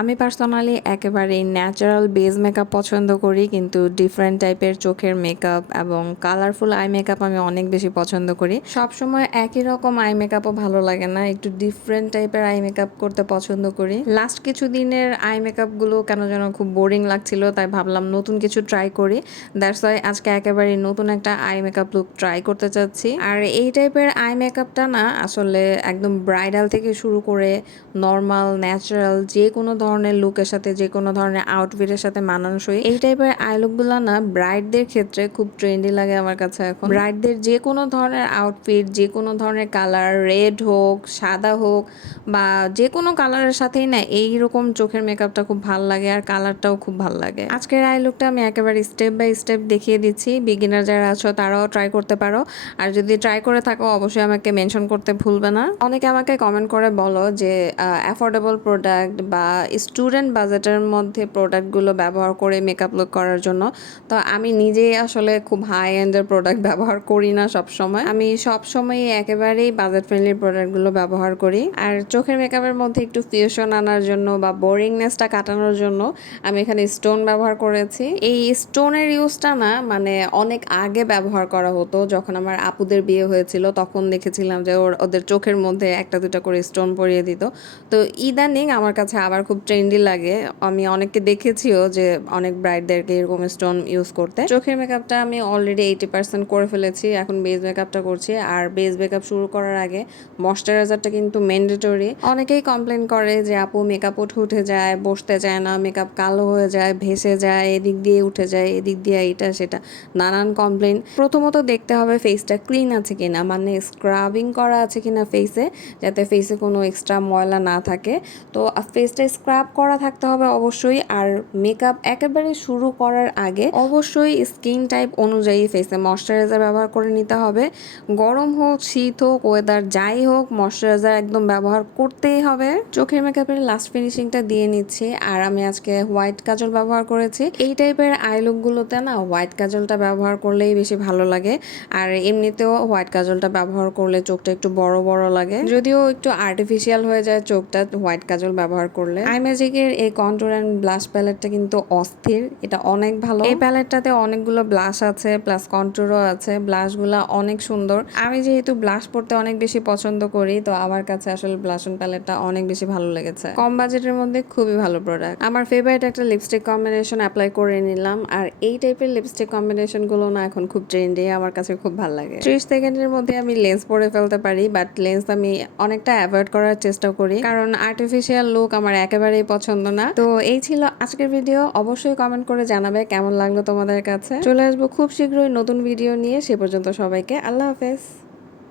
আমি পার্সোনালি একেবারেই natural base makeup পছন্দ করি, কিন্তু ডিফারেন্ট টাইপের চোখের মেকআপ এবং কালারফুল আই মেকআপ আমি অনেক বেশি পছন্দ করি। সবসময় একই রকম আই মেকআপও ভালো লাগে না, একটু ডিফারেন্ট টাইপের আই মেকআপ করতে পছন্দ করি। লাস্ট কিছু দিনের আই মেকআপগুলো কেন যেন খুব বোরিং লাগছিল, তাই ভাবলাম নতুন কিছু ট্রাই করি। দ্যাটস ওয়াই আজকে একেবারে নতুন একটা আই মেকআপ লুক ট্রাই করতে চাচ্ছি। আর এই টাইপের আই মেকআপটা না আসলে একদম ব্রাইডাল থেকে শুরু করে নর্মাল ন্যাচারাল যে কোনো ধরনের লুকের সাথে, যে কোনো ধরনের আউটফিটের সাথে মানানসই। এই টাইপের আই লুকগুলো না ব্রাইডদের ক্ষেত্রে খুব ট্রেন্ডি লাগে আমার কাছে। এখন ব্রাইডদের যে কোনো ধরনের আউটফিট, যে কোনো ধরনের কালার, রেড হোক, সাদা হোক বা যে কোনো কালারের সাথেই না এইরকম চোখের মেকআপটা খুব ভালো লাগে, আর কালারটাও খুব ভালো লাগে। আজকের আই লুকটা আমি একেবারে স্টেপ বাই স্টেপ দেখিয়ে দিচ্ছি। বিগিনার যারা আছো তারাও ট্রাই করতে পারো, আর যদি ট্রাই করে থাকো অবশ্যই আমাকে মেনশন করতে ভুলবে না। অনেকে আমাকে কমেন্ট করে বলো যে অ্যাফোর্ডেবল প্রোডাক্ট বা স্টুডেন্ট বাজেটের মধ্যে প্রোডাক্টগুলো ব্যবহার করে মেকআপ লুক করার জন্য। তো আমি নিজেই আসলে খুব হাই এন্ডের প্রোডাক্ট ব্যবহার করি না সবসময়। আমি সবসময় একেবারেই বাজেট ফ্রেন্ডলি প্রোডাক্টগুলো ব্যবহার করি। আর চোখের মেকআপের মধ্যে একটু ফিউশন আনার জন্য বা বোরিংনেসটা কাটানোর জন্য আমি এখানে স্টোন ব্যবহার করেছি। এই স্টোনের ইউজটা না মানে অনেক আগে ব্যবহার করা হতো, যখন আমার আপুদের বিয়ে হয়েছিল তখন দেখেছিলাম যে ওদের চোখের মধ্যে একটা দুটা করে স্টোন পরিয়ে দিত। তো ইদানিং আমার কাছে আবার খুব ট্রেন্ডি লাগে। আমি অনেককে দেখেছিও যে অনেক ব্রাইডদেরকে এরকম স্টোন ইউজ করতে। চোখের মেকআপটা আমি অলরেডি 80% করে ফেলেছি, এখন বেস মেকআপটা করছি। আর বেস মেকআপ শুরু করার আগে ময়শ্চারাইজারটা কিন্তু ম্যান্ডেটরি। অনেকেই কমপ্লেন করে যে আপু মেকআপ উঠে যায়, বসতে চায় না, মেকআপ কালো হয়ে যায়, ভেসে যায়, এদিক দিয়ে উঠে যায়, এদিক দিয়ে এটা সেটা, নানান কমপ্লেন। প্রথমত দেখতে হবে ফেসটা ক্লিন আছে কিনা, মানে স্ক্রাবিং করা আছে কিনা ফেসে, যাতে ফেসে কোনো এক্সট্রা ময়লা না থাকে। তো ফেসটা স্ক্রাব করা থাকতে হবে অবশ্যই। আর মেকআপ একেবারে শুরু করার আগে অবশ্যই স্কিন টাইপ অনুযায়ী ফেসে ময়শ্চারাইজার ব্যবহার করে নিতে হবে। গরম হোক, শীত হোক, ওয়েদার যাই হোক, ময়শ্চারাইজার একদম ব্যবহার করতেই হবে। চোখের মেকআপের লাস্ট ফিনিশিংটা দিয়ে নিচ্ছি। আর আমি আজকে হোয়াইট কাজল ব্যবহার করেছি। এই টাইপের আই লুকগুলোতে না হোয়াইট কাজলটা ব্যবহার করলেই বেশি ভালো লাগে। আর এমনিতেও হোয়াইট কাজলটা ব্যবহার করলে চোখটা একটু বড় বড় লাগে, যদিও একটু আর্টিফিশিয়াল হয়ে যায় চোখটা হোয়াইট কাজল ব্যবহার করলে। আই ম্যাজিকের এই কন্ট্যুর অ্যান্ড ব্লাশ প্যালেটটা কিন্তু অস্থির, এটা অনেক ভালো। এই প্যালেটটাতে অনেকগুলো ব্লাশ আছে, প্লাস কন্ট্যুরও আছে। ব্লাশগুলো অনেক সুন্দর। আমি যেহেতু ব্লাশ পরতে অনেক বেশি পছন্দ করি, তো আমার কাছে আসলে ব্লাশ অ্যান্ড প্যালেটটা অনেক বেশি ভালো লেগেছে। কম বাজেটের মধ্যে খুবই ভালো প্রোডাক্ট। আমার ফেভারিট একটা লিপস্টিক কম্বিনেশন অ্যাপ্লাই করে নিলাম। আর এই টাইপের লিপস্টিক কম্বিনেশন গুলো না এখন খুব ট্রেন্ডি, আমার কাছে খুব ভালো লাগে। 30 সেকেন্ডের মধ্যে আমি লেন্স পরে ফেলতে পারি, বাট লেন্স আমি অনেকটা অ্যাভয়েড করার চেষ্টা করি, কারণ আর্টিফিশিয়াল লুক আমার একেবারেই পছন্দ না। তো এই ছিল আজকের ভিডিও। অবশ্যই কমেন্ট করে জানাবে কেমন লাগলো তোমাদের কাছে। চলে আসবো খুব শীঘ্রই নতুন ভিডিও নিয়ে। সে পর্যন্ত সবাইকে আল্লাহ হাফেজ।